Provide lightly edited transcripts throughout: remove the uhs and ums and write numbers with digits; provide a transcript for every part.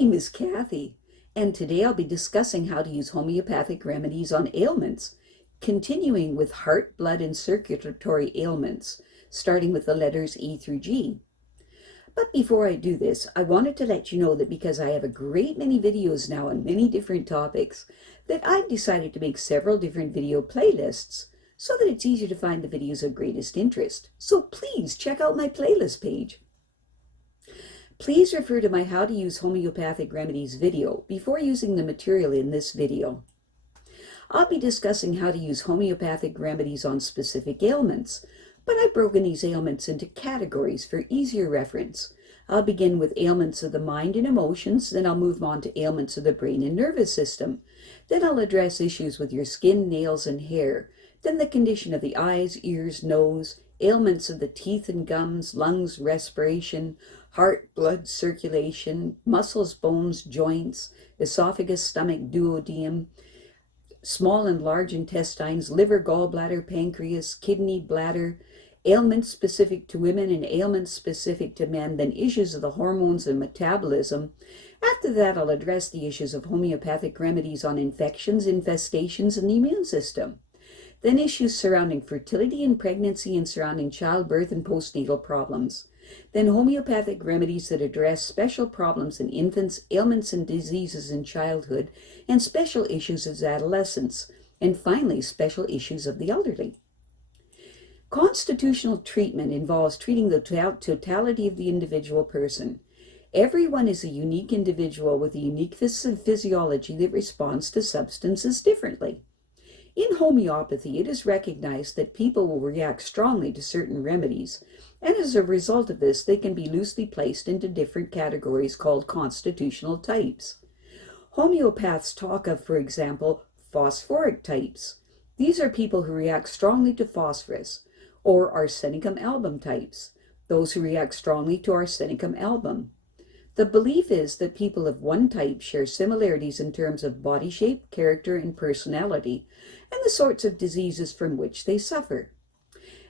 name is Kathy, and today I'll be discussing how to use homeopathic remedies on ailments, continuing with heart, blood, and circulatory ailments, starting with the letters E through G. But before I do this, I wanted to let you know that because I have a great many videos now on many different topics, that I've decided to make several different video playlists so that it's easier to find the videos of greatest interest. So please check out my playlist page. Please refer to my How to Use Homeopathic Remedies video before using the material in this video. I'll be discussing how to use homeopathic remedies on specific ailments, but I've broken these ailments into categories for easier reference. I'll begin with ailments of the mind and emotions, then I'll move on to ailments of the brain and nervous system. Then I'll address issues with your skin, nails, and hair, then the condition of the eyes, ears, nose, ailments of the teeth and gums, lungs, respiration, heart, blood, circulation, muscles, bones, joints, esophagus, stomach, duodenum, small and large intestines, liver, gallbladder, pancreas, kidney, bladder, ailments specific to women and ailments specific to men, then issues of the hormones and metabolism. After that, I'll address the issues of homeopathic remedies on infections, infestations, and the immune system. Then issues surrounding fertility and pregnancy and surrounding childbirth and postnatal problems. Then homeopathic remedies that address special problems in infants, ailments and diseases in childhood, and special issues as adolescents. And finally, special issues of the elderly. Constitutional treatment involves treating the totality of the individual person. Everyone is a unique individual with a unique physiology that responds to substances differently. In homeopathy, it is recognized that people will react strongly to certain remedies, and as a result of this, they can be loosely placed into different categories called constitutional types. Homeopaths talk of, for example, phosphoric types. These are people who react strongly to phosphorus, or Arsenicum album types, those who react strongly to Arsenicum album. The belief is that people of one type share similarities in terms of body shape, character, and personality, and the sorts of diseases from which they suffer.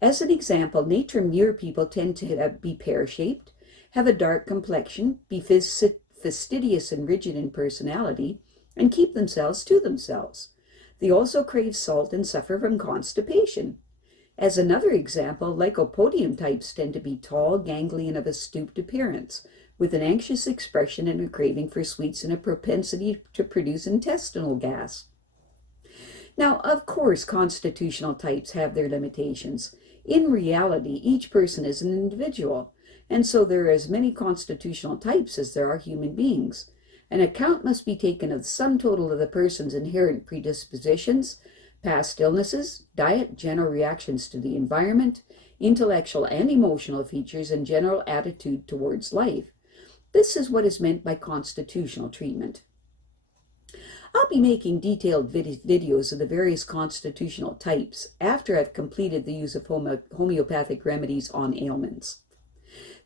As an example, Natrum Mur people tend to be pear-shaped, have a dark complexion, be fastidious and rigid in personality, and keep themselves to themselves. They also crave salt and suffer from constipation. As another example, Lycopodium types tend to be tall, ganglion, of a stooped appearance, with an anxious expression and a craving for sweets and a propensity to produce intestinal gas. Now, of course, constitutional types have their limitations. In reality, each person is an individual, and so there are as many constitutional types as there are human beings. An account must be taken of the sum total of the person's inherent predispositions, past illnesses, diet, general reactions to the environment, intellectual and emotional features, and general attitude towards life. This is what is meant by constitutional treatment. I'll be making detailed videos of the various constitutional types after I've completed the use of homeopathic remedies on ailments.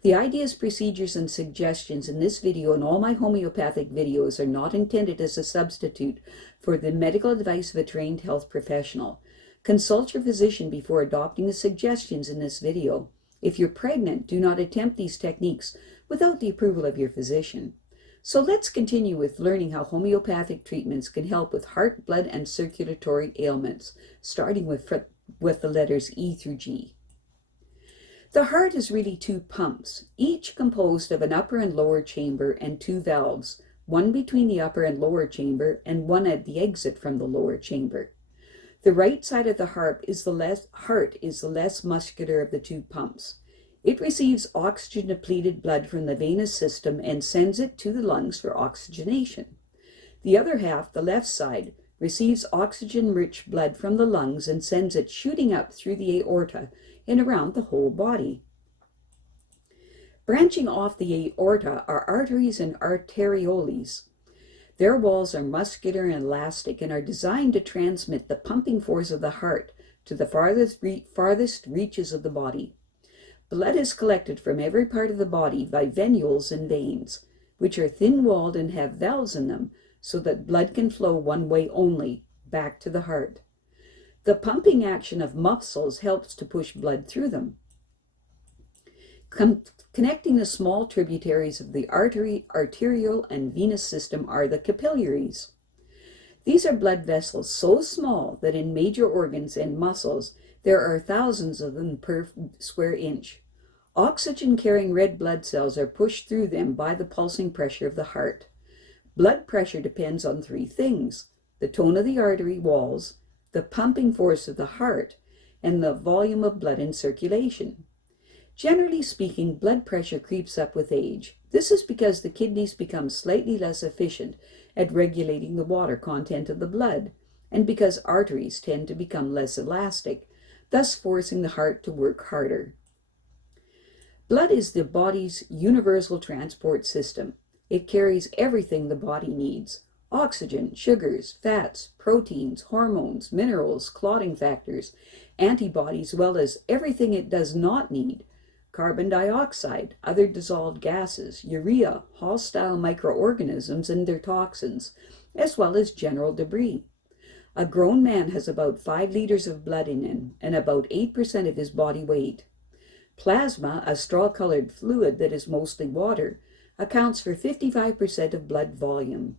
The ideas, procedures, and suggestions in this video and all my homeopathic videos are not intended as a substitute for the medical advice of a trained health professional. Consult your physician before adopting the suggestions in this video. If you're pregnant, do not attempt these techniques without the approval of your physician. So let's continue with learning how homeopathic treatments can help with heart, blood, and circulatory ailments, starting with the letters E through G. The heart is really two pumps, each composed of an upper and lower chamber and two valves, one between the upper and lower chamber and one at the exit from the lower chamber. The right side of the heart is the less muscular of the two pumps. It receives oxygen-depleted blood from the venous system and sends it to the lungs for oxygenation. The other half, the left side, receives oxygen-rich blood from the lungs and sends it shooting up through the aorta and around the whole body. Branching off the aorta are arteries and arterioles. Their walls are muscular and elastic and are designed to transmit the pumping force of the heart to the farthest reaches of the body. Blood is collected from every part of the body by venules and veins, which are thin-walled and have valves in them, so that blood can flow one way only, back to the heart. The pumping action of muscles helps to push blood through them. Connecting the small tributaries of the arterial and venous system are the capillaries. These are blood vessels so small that in major organs and muscles there are thousands of them per square inch. Oxygen-carrying red blood cells are pushed through them by the pulsing pressure of the heart. Blood pressure depends on three things: the tone of the artery walls, the pumping force of the heart, and the volume of blood in circulation. Generally speaking, blood pressure creeps up with age. This is because the kidneys become slightly less efficient at regulating the water content of the blood, and because arteries tend to become less elastic, thus forcing the heart to work harder. Blood is the body's universal transport system. It carries everything the body needs: oxygen, sugars, fats, proteins, hormones, minerals, clotting factors, antibodies, as well as everything it does not need: carbon dioxide, other dissolved gases, urea, hostile microorganisms and their toxins, as well as general debris. A grown man has about 5 liters of blood in him and about 8% of his body weight. Plasma, a straw-colored fluid that is mostly water, accounts for 55% of blood volume.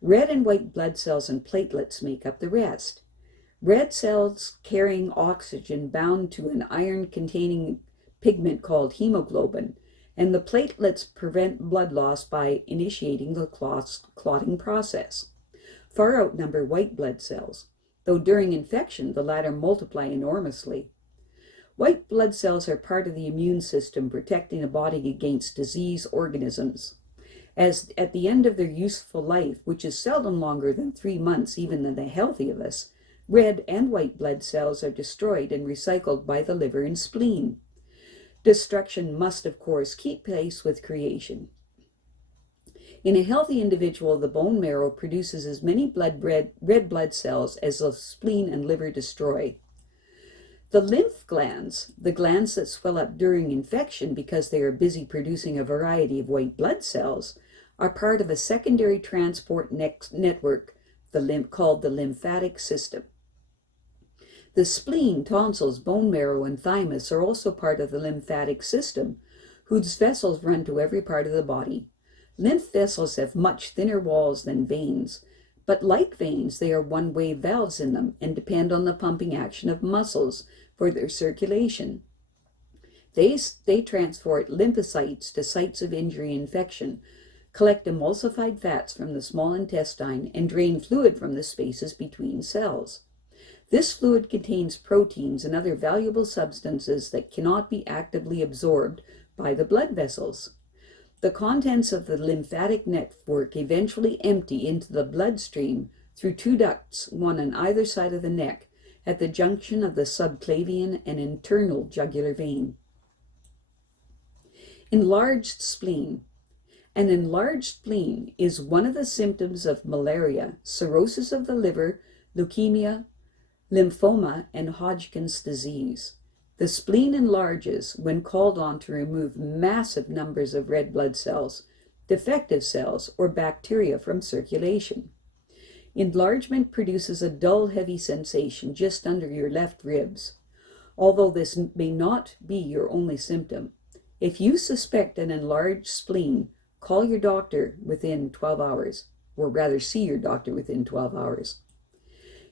Red and white blood cells and platelets make up the rest. Red cells carrying oxygen bound to an iron-containing pigment called hemoglobin, and the platelets prevent blood loss by initiating the clotting process. Far outnumber white blood cells, though during infection the latter multiply enormously. White blood cells are part of the immune system, protecting the body against disease organisms. As at the end of their useful life, which is seldom longer than 3 months even in the healthy of us, red and white blood cells are destroyed and recycled by the liver and spleen. Destruction must, of course, keep pace with creation. In a healthy individual, the bone marrow produces as many red blood cells as the spleen and liver destroy. The lymph glands, the glands that swell up during infection because they are busy producing a variety of white blood cells, are part of a secondary transport network called the lymphatic system. The spleen, tonsils, bone marrow, and thymus are also part of the lymphatic system, whose vessels run to every part of the body. Lymph vessels have much thinner walls than veins, but like veins, they are one-way valves in them and depend on the pumping action of muscles for their circulation. They transport lymphocytes to sites of injury and infection, collect emulsified fats from the small intestine, and drain fluid from the spaces between cells. This fluid contains proteins and other valuable substances that cannot be actively absorbed by the blood vessels. The contents of the lymphatic network eventually empty into the bloodstream through 2 ducts, one on either side of the neck, at the junction of the subclavian and internal jugular vein. Enlarged spleen. An enlarged spleen is one of the symptoms of malaria, cirrhosis of the liver, leukemia, lymphoma, and Hodgkin's disease. The spleen enlarges when called on to remove massive numbers of red blood cells, defective cells, or bacteria from circulation. Enlargement produces a dull, heavy sensation just under your left ribs. Although this may not be your only symptom, if you suspect an enlarged spleen, call your doctor within 12 hours, or rather see your doctor within 12 hours.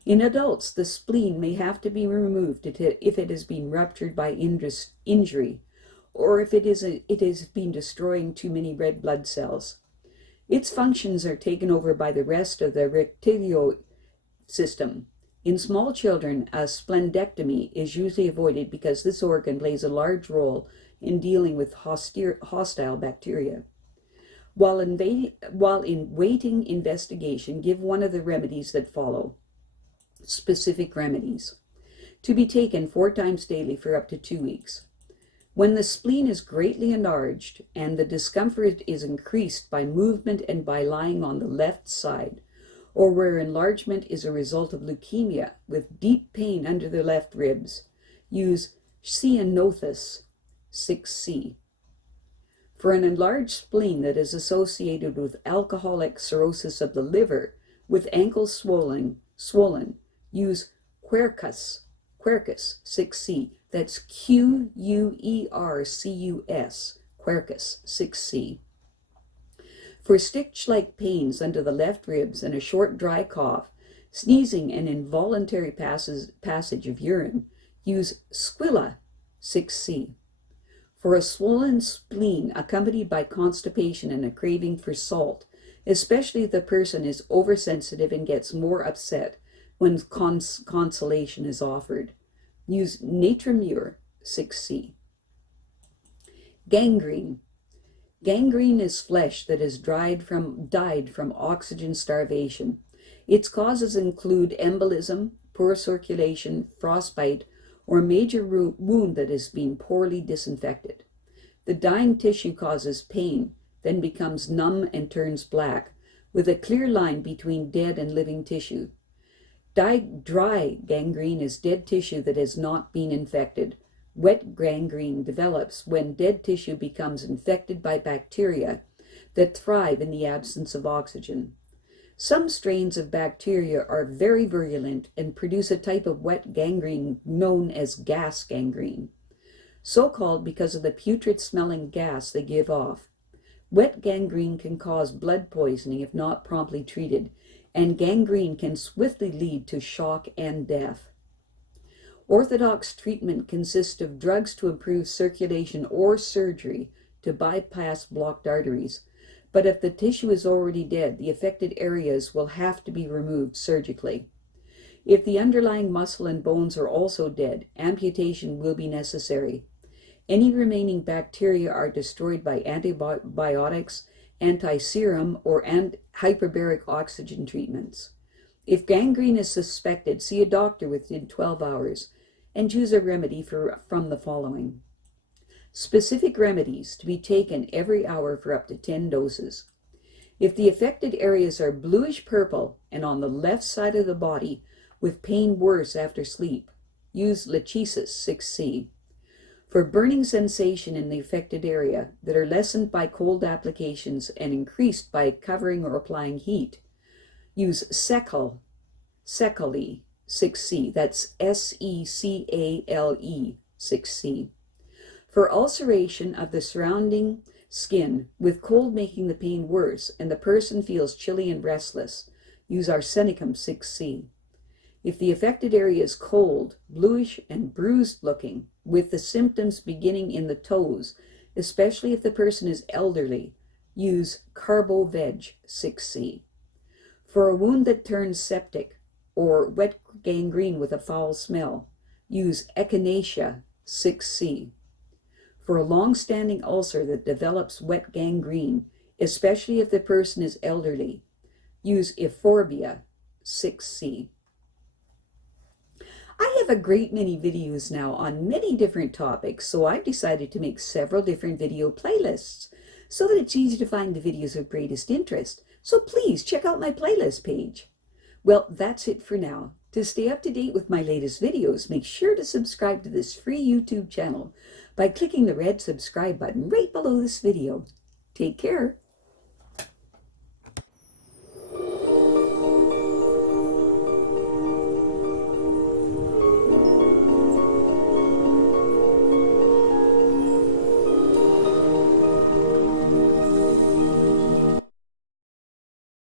In adults, the spleen may have to be removed if it has been ruptured by injury, or if it has been destroying too many red blood cells. Its functions are taken over by the rest of the reticular system. In small children, a splendectomy is usually avoided because this organ plays a large role in dealing with hostile bacteria. While in waiting investigation, give one of the remedies that follow. Specific remedies. To be taken 4 times daily for up to 2 weeks. When the spleen is greatly enlarged and the discomfort is increased by movement and by lying on the left side, or where enlargement is a result of leukemia with deep pain under the left ribs, use Ceanothus 6C. For an enlarged spleen that is associated with alcoholic cirrhosis of the liver with ankles swollen, use Quercus 6C That's Quercus, Quercus, 6C. For stitch-like pains under the left ribs and a short dry cough, sneezing and involuntary passage of urine, use Squilla, 6C. For a swollen spleen accompanied by constipation and a craving for salt, especially if the person is oversensitive and gets more upset when consolation is offered, use Natrum Mur, 6C. Gangrene. Gangrene is flesh that has died from oxygen starvation. Its causes include embolism, poor circulation, frostbite, or major wound that has been poorly disinfected. The dying tissue causes pain, then becomes numb and turns black, with a clear line between dead and living tissue. Dry gangrene is dead tissue that has not been infected. Wet gangrene develops when dead tissue becomes infected by bacteria that thrive in the absence of oxygen. Some strains of bacteria are very virulent and produce a type of wet gangrene known as gas gangrene, so called because of the putrid-smelling gas they give off. Wet gangrene can cause blood poisoning if not promptly treated, and gangrene can swiftly lead to shock and death. Orthodox treatment consists of drugs to improve circulation or surgery to bypass blocked arteries. But if the tissue is already dead, the affected areas will have to be removed surgically. If the underlying muscle and bones are also dead, amputation will be necessary. Any remaining bacteria are destroyed by antibiotics, anti-serum, or hyperbaric oxygen treatments. If gangrene is suspected, see a doctor within 12 hours and choose a remedy from the following. Specific remedies to be taken every hour for up to 10 doses. If the affected areas are bluish purple and on the left side of the body with pain worse after sleep, use Lachesis, 6C. For burning sensation in the affected area that are lessened by cold applications and increased by covering or applying heat, use Secale, 6C. That's Secale, 6C. For ulceration of the surrounding skin, with cold making the pain worse and the person feels chilly and restless, use Arsenicum, 6C. If the affected area is cold, bluish, and bruised looking, with the symptoms beginning in the toes, especially if the person is elderly, use Carbo Veg, 6C. For a wound that turns septic or wet gangrene with a foul smell, use Echinacea, 6C. For a long-standing ulcer that develops wet gangrene, especially if the person is elderly, use Euphorbia, 6C. I have a great many videos now on many different topics, so I've decided to make several different video playlists so that it's easy to find the videos of greatest interest. So please check out my playlist page. Well, that's it for now. To stay up to date with my latest videos, make sure to subscribe to this free YouTube channel by clicking the red subscribe button right below this video. Take care.